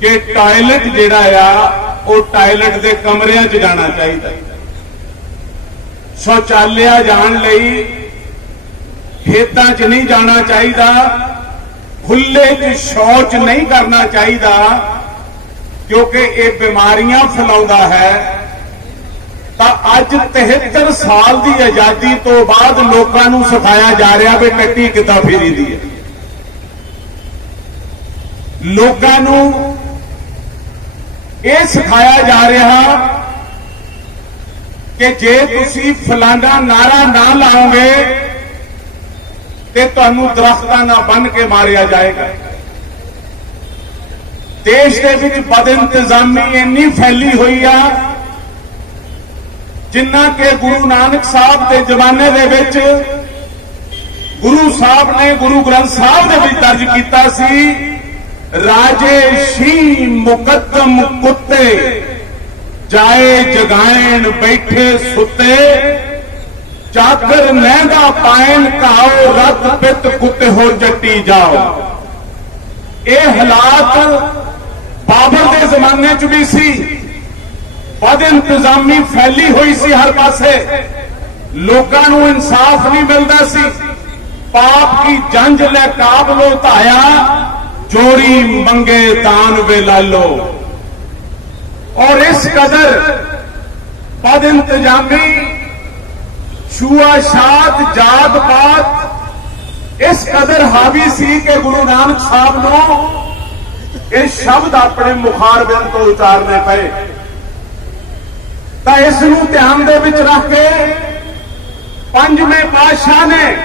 ਕਿ ਟਾਇਲਟ ਜਿਹੜਾ ਆ, ਉਹ ਟਾਇਲਟ ਦੇ ਕਮਰਿਆਂ 'ਚ ਜਾਣਾ ਚਾਹੀਦਾ। ਸ਼ੌਚਾਲਿਆ ਜਾਣ ਲਈ ਖੇਤਾਂ 'ਚ ਨਹੀਂ ਜਾਣਾ ਚਾਹੀਦਾ ਖੁੱਲੇ 'ਚ ਸ਼ੌਚ ਨਹੀਂ ਕਰਨਾ ਚਾਹੀਦਾ, ਕਿਉਂਕਿ ਇਹ ਬਿਮਾਰੀਆਂ ਫੈਲਾਉਂਦਾ ਹੈ। ਤਾਂ ਅੱਜ 73 ਸਾਲ ਦੀ ਆਜ਼ਾਦੀ ਤੋਂ ਬਾਅਦ ਲੋਕਾਂ ਨੂੰ ਸਿਖਾਇਆ ਜਾ ਰਿਹਾ ਵੀ ਟੱਟੀ ਕਿੱਦਾਂ ਫੇਰੀਦੀ ਹੈ। ਲੋਕਾਂ ਨੂੰ ਇਹ ਸਿਖਾਇਆ ਜਾ ਰਿਹਾ ਕਿ ਜੇ ਤੁਸੀਂ ਫਲਾਣਾ ਨਾਰਾ ਨਾ ਲਾਓਗੇ ਤੇ ਤੁਹਾਨੂੰ ਦਰਖਤਾਂ ਨਾਲ ਬੰਨ ਕੇ ਮਾਰਿਆ ਜਾਏਗਾ। ਦੇਸ਼ ਦੇ ਵਿੱਚ ਬਦ ਇੰਤਜ਼ਾਮੀ ਇੰਨੀ ਫੈਲੀ ਹੋਈ ਆ, ਜਿੰਨਾ ਕਿ ਗੁਰੂ ਨਾਨਕ ਸਾਹਿਬ ਦੇ ਜ਼ਮਾਨੇ ਦੇ ਵਿੱਚ ਗੁਰੂ ਸਾਹਿਬ ਨੇ ਗੁਰੂ ਗ੍ਰੰਥ ਸਾਹਿਬ ਦੇ ਵਿੱਚ ਦਰਜ ਕੀਤਾ ਸੀ ਰਾਜੇ ਸ਼ੀ ਮੁਕੱਦਮ ਕੁੱਤੇ ਜਾਏ ਜਗਾਇਣ ਬੈਠੇ ਸੁੱਤੇ ਚਾਕਰ ਮਹਿੰਗਾ ਪਾਇਨ ਕਾਓ ਰੱਤ ਪਿੱਤ ਕੁੱਤੇ ਹੋ ਜੱਟੀ ਜਾਓ ਇਹ ਹਾਲਾਤ ਬਾਬਰ ਦੇ ਜ਼ਮਾਨੇ 'ਚ ਵੀ ਸੀ ਬਦ ਇੰਤਜ਼ਾਮੀ ਫੈਲੀ ਹੋਈ ਸੀ ਹਰ ਪਾਸੇ ਲੋਕਾਂ ਨੂੰ ਇਨਸਾਫ ਨਹੀਂ ਮਿਲਦਾ ਸੀ ਪਾਪ ਕੀ ਜੰਜ ਲੈ ਕਾਬਲੋ ਧਾਇਆ ਚੋਰੀ ਮੰਗੇ ਦਾਨ ਵੇ ਲਾਲੋ ਔਰ ਇਸ ਕਦਰ ਪਦ ਇੰਤਜ਼ਾਮੀ ਛੂਆ ਸ਼ਾਤ ਜਾਤ ਪਾਤ, ਇਸ ਕਦਰ ਹਾਵੀ ਸੀ ਕਿ ਗੁਰੂ ਨਾਨਕ ਸਾਹਿਬ ਨੂੰ ਇਹ ਸ਼ਬਦ ਆਪਣੇ ਮੁਖਾਰਬਿੰਦ ਤੋਂ ਉਚਾਰਨੇ ਪਏ। ਤਾਂ ਇਸ ਨੂੰ ਧਿਆਨ ਦੇ ਵਿੱਚ ਰੱਖ ਕੇ ਪੰਜਵੇਂ ਪਾਤਸ਼ਾਹ ਨੇ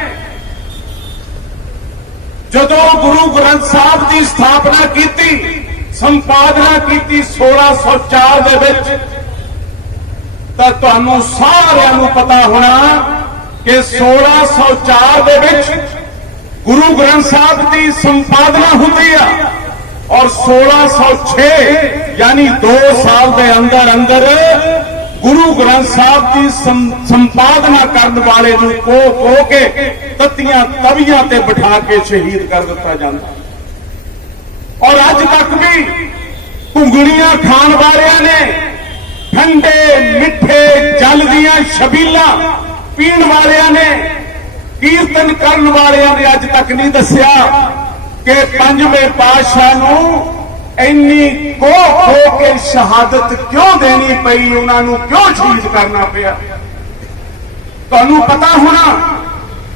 ਜਦੋਂ ਗੁਰੂ ਗ੍ਰੰਥ ਸਾਹਿਬ ਦੀ ਸਥਾਪਨਾ ਕੀਤੀ, ਸੰਪਾਦਨਾ ਕੀਤੀ 1604 ਦੇ ਵਿੱਚ। ਤਾਂ ਤੁਹਾਨੂੰ ਸਾਰਿਆਂ ਨੂੰ ਪਤਾ ਹੋਣਾ ਕਿ 1604 ਦੇ ਵਿੱਚ ਗੁਰੂ ਗ੍ਰੰਥ ਸਾਹਿਬ ਦੀ ਸੰਪਾਦਨਾ ਹੁੰਦੀ ਆ ਔਰ 1606 ਯਾਨੀ 2 ਸਾਲ ਦੇ ਅੰਦਰ ਅੰਦਰ ਗੁਰੂ ਗ੍ਰੰਥ ਸਾਹਿਬ ਦੀ ਸੰਪਾਦਨਾ ਕਰਨ ਵਾਲੇ ਨੂੰ ਕੋ ਕੋ ਕੇ ਤਤੀਆਂ, ਤਵੀਆਂ ਤੇ ਬਿਠਾ ਕੇ ਸ਼ਹੀਦ ਕਰ ਦਿੱਤਾ ਜਾਂਦਾ। ਔਰ ਅੱਜ ਤੱਕ ਵੀ ਘੁੰਗਣੀਆਂ ਖਾਣ ਵਾਲਿਆਂ ਨੇ ਠੰਡੇ, ਮਿੱਠੇ ਜਲ ਦੀਆਂ ਸ਼ਬੀਲਾਂ ਪੀਣ ਵਾਲਿਆਂ ਨੇ ਕੀਰਤਨ ਕਰਨ ਵਾਲਿਆਂ ਨੇ ਅੱਜ ਤੱਕ ਨਹੀਂ ਦੱਸਿਆ ਕਿ ਪੰਜਵੇਂ ਪਾਤਸ਼ਾਹ ਨੂੰ ਇੰਨੀ ਕੋ ਖੋ ਕੇ ਸ਼ਹਾਦਤ ਕਿਉਂ ਦੇਣੀ ਪਈ? ਉਹਨਾਂ ਨੂੰ ਕਿਉਂ ਸ਼ਹੀਦ ਕਰਨਾ ਪਿਆ? ਤੁਹਾਨੂੰ ਪਤਾ ਹੋਣਾ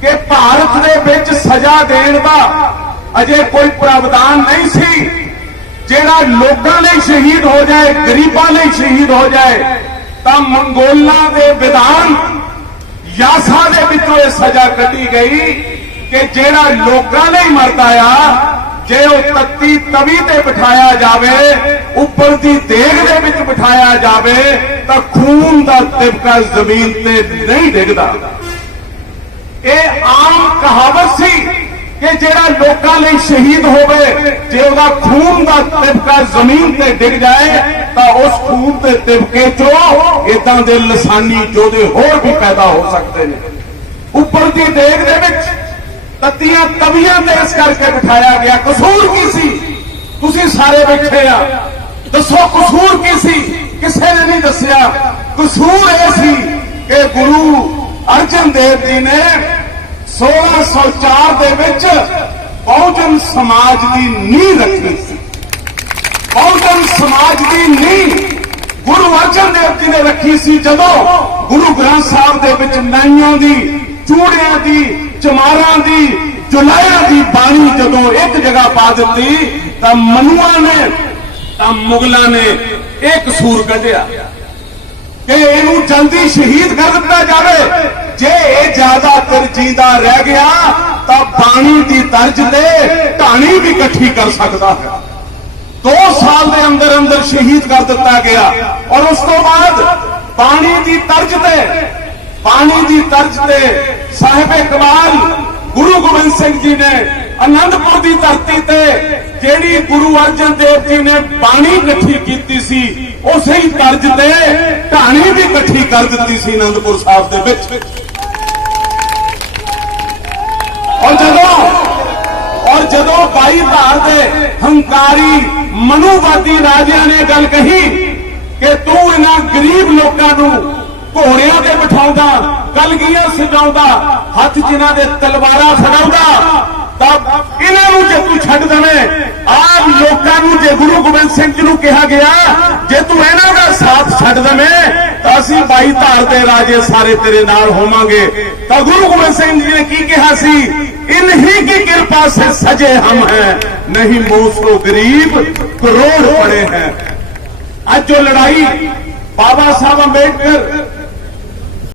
ਕਿ ਭਾਰਤ ਦੇ ਵਿੱਚ ਸਜ਼ਾ ਦੇਣ ਦਾ ਅਜੇ ਕੋਈ ਪ੍ਰਾਵਧਾਨ ਨਹੀਂ ਸੀ। ਜਿਹੜਾ ਲੋਕਾਂ ਲਈ ਸ਼ਹੀਦ ਹੋ ਜਾਏ, ਗਰੀਬਾਂ ਲਈ ਸ਼ਹੀਦ ਹੋ ਜਾਏ, ਤਾਂ ਮੰਗੋਲਾਂ ਦੇ ਵਿਧਾਨ ਯਾਸਾ ਦੇ ਵਿੱਚੋਂ ਇਹ ਸਜ਼ਾ ਕੱਢੀ ਗਈ ਕਿ ਜਿਹੜਾ ਲੋਕਾਂ ਲਈ ਮਰਦਾ ਆ ਜੇ ਉਹ ਤੱਤੀ ਤਵੀ ਤੇ ਬਿਠਾਇਆ ਜਾਵੇ, ਉੱਪਰ ਦੀ ਦੇਗ ਦੇ ਵਿੱਚ ਬਿਠਾਇਆ ਜਾਵੇ, ਤਾਂ ਖੂਨ ਦਾ ਤਿਬਕਾ ਜ਼ਮੀਨ ਤੇ ਨਹੀਂ ਡਿੱਗਦਾ। ਇਹ ਆਮ ਕਹਾਵਤ ਸੀ ਕਿ ਜਿਹੜਾ ਲੋਕਾਂ ਲਈ ਸ਼ਹੀਦ ਹੋਵੇ, ਜੇ ਉਹਦਾ ਖੂਨ ਦਾ ਤਿਬਕਾ ਜ਼ਮੀਨ ਤੇ ਡਿੱਗ ਜਾਏ, ਤਾਂ ਉਸ ਖੂਨ ਦੇ ਤਿਬਕੇ ਚੋਂ ਇਦਾਂ ਦੇ ਲਸਾਨੀ ਜੋਧੇ ਹੋਰ ਵੀ ਪੈਦਾ ਹੋ ਸਕਦੇ ਨੇ। ਉੱਪਰ ਦੀ ਦੇਗ ਦੇ ਵਿੱਚ ਤਤੀਆਂ ਤਵੀਆਂ ਤੇ ਇਸ ਕਰਕੇ ਬਿਠਾਇਆ ਗਿਆ। ਕਸੂਰ ਕੀ ਸੀ? ਤੁਸੀਂ ਸਾਰੇ ਬੈਠੇ ਆ। ਦੱਸੋ ਕਸੂਰ ਕੀ ਸੀ? ਕਿਸੇ ਨੇ ਨਹੀਂ ਦੱਸਿਆ। ਕਸੂਰ ਇਹ ਸੀ ਕਿ ਗੁਰੂ ਅਰਜਨ ਦੇਵ ਜੀ ਨੇ 1604 ਦੇ ਵਿੱਚ ਬਹੁਜਨ ਸਮਾਜ ਦੀ ਨੀਂਹ ਰੱਖੀ ਸੀ। ਬਹੁਜਨ ਸਮਾਜ ਦੀ ਨੀਂਹ ਗੁਰੂ ਅਰਜਨ ਦੇਵ ਜੀ ਨੇ ਰੱਖੀ ਸੀ ਜਦੋਂ ਗੁਰੂ ਗ੍ਰੰਥ ਸਾਹਿਬ ਦੇ ਵਿੱਚ ਨਾਈਆਂ ਦੀ, ਚੂੜਿਆਂ ਦੀ ਚਮਾਰਾਂ ਦੀ ਜੁਲਾਇਆਂ ਦੀ ਬਾਣੀ ਜਦੋਂ ਇੱਕ ਜਗ੍ਹਾ ਪਾ ਦਿੱਤੀ, ਤਾਂ ਮਨੂਆਂ ਨੇ, ਤਾਂ ਮੁਗਲਾਂ ਨੇ ਇਹ ਕਸੂਰ ਕੱਢਿਆ ਕਿ ਇਹਨੂੰ ਜਲਦੀ ਸ਼ਹੀਦ ਕਰ ਦਿੱਤਾ ਜਾਵੇ। ਜੇ ਇਹ ਜ਼ਿਆਦਾ ਚਿਰ ਰਹਿ ਗਿਆ, ਤਾਂ ਬਾਣੀ ਦੀ ਤਰਜ ਤੇ ਢਾਣੀ ਵੀ ਇਕੱਠੀ ਕਰ ਸਕਦਾ ਹੈ। 2 ਸਾਲ ਦੇ ਅੰਦਰ ਅੰਦਰ ਸ਼ਹੀਦ ਕਰ ਦਿੱਤਾ ਗਿਆ ਔਰ ਉਸ ਤੋਂ ਬਾਅਦ ਬਾਣੀ ਦੀ ਤਰਜ ਤੇ ਬਾਣੀ ਦੀ ਤਰਜ ਤੇ ਸਾਹਿਬੇ ਕਮਾਲ ਗੁਰੂ ਗੋਬਿੰਦ ਸਿੰਘ ਜੀ ਨੇ ਅਨੰਦਪੁਰ ਦੀ ਧਰਤੀ ਤੇ ਜਿਹੜੀ ਗੁਰੂ ਅਰਜਨ ਦੇਵ ਜੀ ਨੇ ਬਾਣੀ ਇਕੱਠੀ ਕੀਤੀ ਸੀ, ਉਸੇ ਹੀ ਤਰਜ ਤੇ ਢਾਣੀ ਵੀ ਇਕੱਠੀ ਕਰ ਦਿੱਤੀ ਸੀ ਅਨੰਦਪੁਰ ਸਾਹਿਬ ਦੇ ਵਿੱਚ। ਔਰ ਜਦੋਂ ਔਰ ਜਦੋਂ ਬਾਈ ਧਾਰ ਦੇ ਹੰਕਾਰੀ ਮਨੂਵਾਦੀ ਰਾਜਿਆਂ ਨੇ ਗੱਲ ਕਹੀ ਕਿ ਤੂੰ ਇਹਨਾਂ ਗਰੀਬ ਲੋਕਾਂ ਨੂੰ ਘੋੜਿਆਂ ਦੇ ਬਿਠਾਉਂਦਾ ਕਲਗੀਆਂ ਸਜਾਉਂਦਾ? ਹੱਥ ਜਿਨ੍ਹਾਂ ਦੇ ਤਲਵਾਰਾਂ ਫੜਾਉਂਦਾ ਤਾਂ ਇਹਨਾਂ ਨੂੰ ਜੇ ਤੂੰ ਛੱਡ ਦਵੇਂ, ਆਪ ਲੋਕਾਂ ਨੂੰ ਜੇ ਗੁਰੂ ਗੋਬਿੰਦ ਸਿੰਘ ਜੀ ਨੂੰ ਕਿਹਾ ਗਿਆ, ਜੇ ਤੂੰ ਇਹਨਾਂ ਦਾ ਸਾਥ ਛੱਡ ਦਵੇਂ, ਤਾਂ ਅਸੀਂ ਬਾਈ ਧਾਰ ਦੇ ਰਾਜੇ ਸਾਰੇ ਤੇਰੇ ਨਾਲ ਹੋਵਾਂਗੇ। ਤਾਂ ਗੁਰੂ ਗੋਬਿੰਦ ਸਿੰਘ ਜੀ ਨੇ ਕੀ ਕਿਹਾ ਸੀ? ਇਨਹੀ ਕੀ ਕਿਰਪਾ ਸੇ ਸਜੇ ਹਮ ਹੈ, ਨਹੀਂ ਮੋਸੋ ਗਰੀਬ ਕਰੋੜ ਪੜੇ ਹੈ। ਅੱਜ ਜੋ ਲੜਾਈ ਬਾਬਾ ਸਾਹਿਬ ਅੰਬੇਡਕਰ